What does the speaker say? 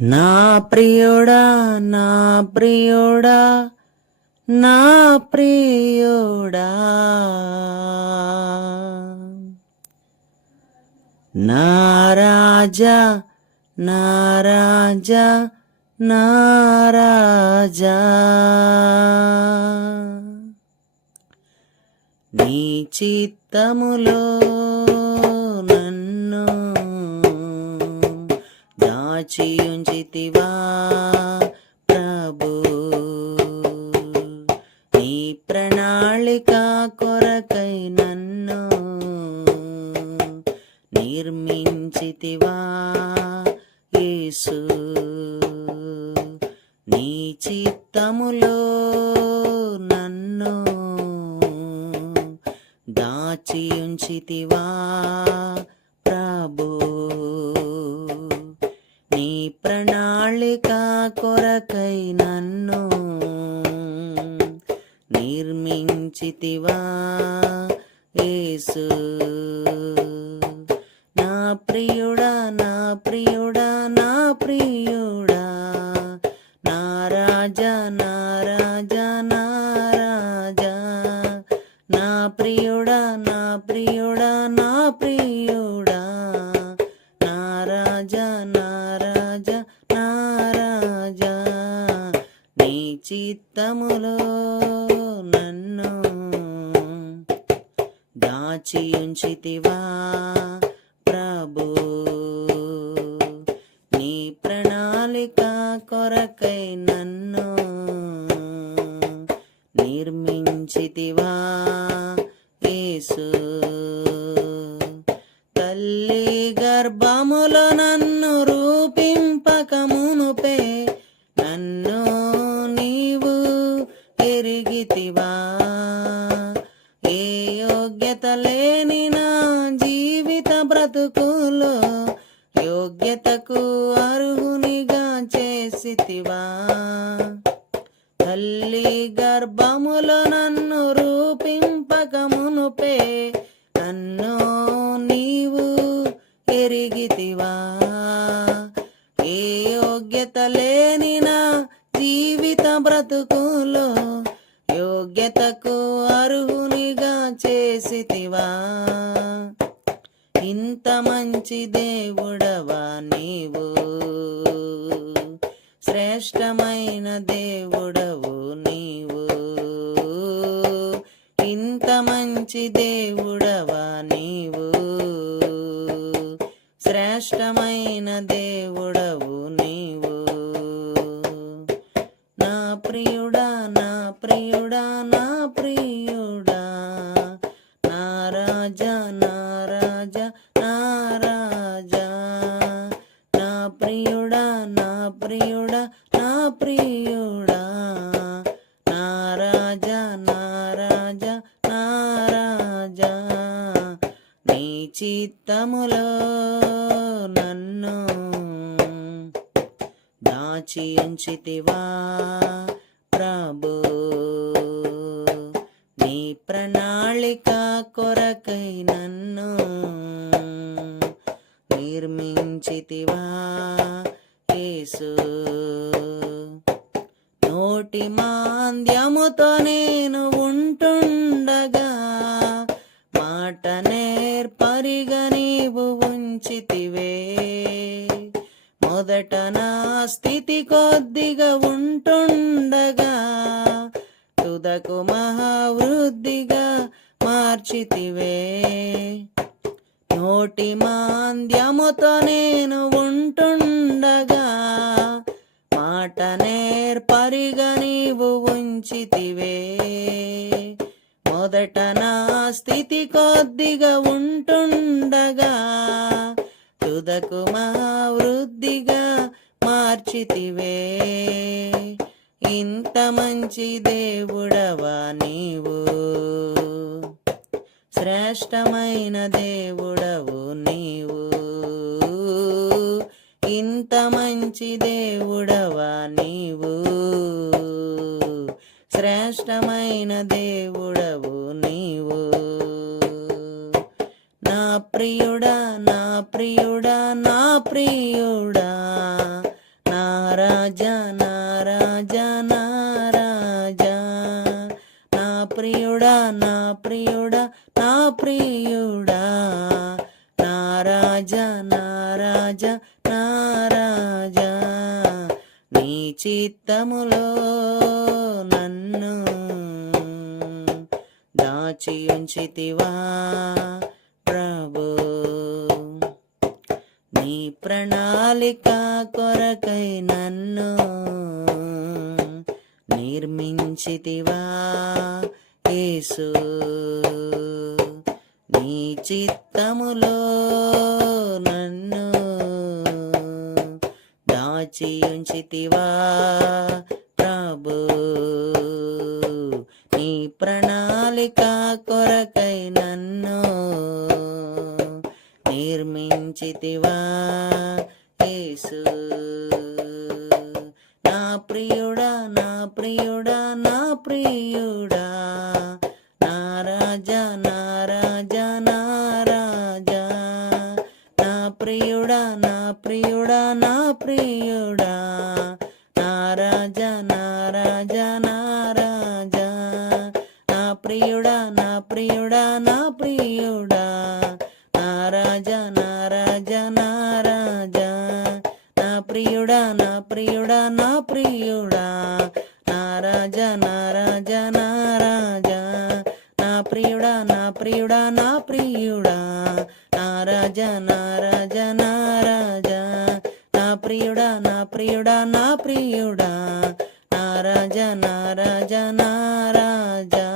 నా ప్రియుడా నా ప్రియుడా నా ప్రియుడా నా రాజా నా రాజా నా రాజా నీ చిత్తములో నన్ను దాచియుంచితివా ప్రభు, నీ ప్రణాళిక కొరకై నన్ను నిర్మించితివా యేసు, నీ చిత్తములో నన్ను దాచియుంచితివా ప్రభు, నీ ప్రణాళిక కొరకై నన్ను నిర్మించితివా యేసు. నా ప్రియుడా నా ప్రియుడా నా ప్రియుడా నా రాజా నా రాజా నా రాజా, నా ప్రియుడా నా ప్రియుడా నా ప్రియుడా నా రాజా నా రాజా నా రాజా, నీ చిత్తములో నన్ను దాచియుంచితివా ప్రభు, నీ ప్రణాళిక కొరకై నన్ను నిర్మించితివా యేసు. తల్లి గర్భములో నన్ను రూపింపక మునుపే నన్ను నీవు ఎరిగితివా, ఏ యోగ్యత లేని నా జీవిత బ్రతుకులో యోగ్యతకు అర్హునిగా చేసితివా. తల్లి గర్భములో నన్ను రూపింపక మునుపే నన్ను నీవు ఎరిగితివా, ఏ యోగ్యత లేని నా జీవిత బ్రతుకులో యోగ్యతకు అర్హునిగా చేసితివా. ఇంత మంచి దేవుడవా నీవు, శ్రేష్టమైన దేవుడవు నీవు, ఇంత మంచి దేవుడవా నీవు, శ్రేష్టమైన దేవుడవు నీవు. నా ప్రియుడా నా ప్రియుడా నా ప్రియుడా నా రాజా నా రాజా నా రాజా, నా ప్రియుడా నా ప్రియుడా నా ప్రియుడా నా రాజా నా రాజా నా రాజా, నీ చిత్తములో నన్ను దాచియుంచితివా ప్రభు, నీ ప్రణాళిక కొరకై నన్ను నిర్మించితివా యేసు. నోటి మాంద్యముతో నేను ఉంటుండగా మాట నేర్పరిగా నీవు ఉంచితివే, మొదట నా స్థితి కొద్దిగా ఉంటుండగా తుదకు మహావృద్ధిగా మార్చితివే. నోటి మాంద్యముతో నేను ఉంటుండగా మాట నేర్పరిగా నీవు ఉంచితివే, మొదట నా స్థితి కొద్దిగా ఉంటుండగా తుదకు మహావృద్ధిగా మార్చితివే. ఇంత మంచి దేవుడవా నీవు, శ్రేష్టమైన దేవుడవు నీవు, ఇంత మంచి దేవుడవా నీవు, శ్రేష్టమైన దేవుడవు నీవు. నా ప్రియుడా నా ప్రియుడా నా ప్రియుడా నా రాజా నా రాజా నా రాజా, నా ప్రియుడా నా ప్రియుడా నా ప్రియుడా, నా రాజా నా రాజా నా రాజా, నీ చిత్తములో నన్ను దాచి ఉంచితివా ప్రభు, నీ ప్రణాళిక కొరకై నన్ను నిర్మించితివా యేసు, నీ చిత్తములో నన్ను దాచి ఉంచితివా ప్రభు, నీ ప్రణాళిక కొరకై నన్ను నిర్మించితివా యేసు, నా ప్రియుడా నా ప్రియుడా నా ప్రియుడా, నా రాజా నా రాజా నా రాజా, నా ప్రియుడా నా ప్రియుడా నా ప్రియుడా, నా రాజా నా రాజా నా రాజా, నా ప్రియుడా నా ప్రియుడా నా ప్రియుడా, నా రాజా నా రాజా నా రాజా, నా ప్రియుడా నా ప్రియుడా నా ప్రియుడా, నా రాజా నా రాజా నా రాజా, నా ప్రియుడా నా ప్రియుడా నా ప్రియుడా, నా రాజా నా రాజా నా రాజా, నా ప్రియుడా నా ప్రియుడా నా ప్రియుడా, నా రాజా నా రాజా నా రాజా.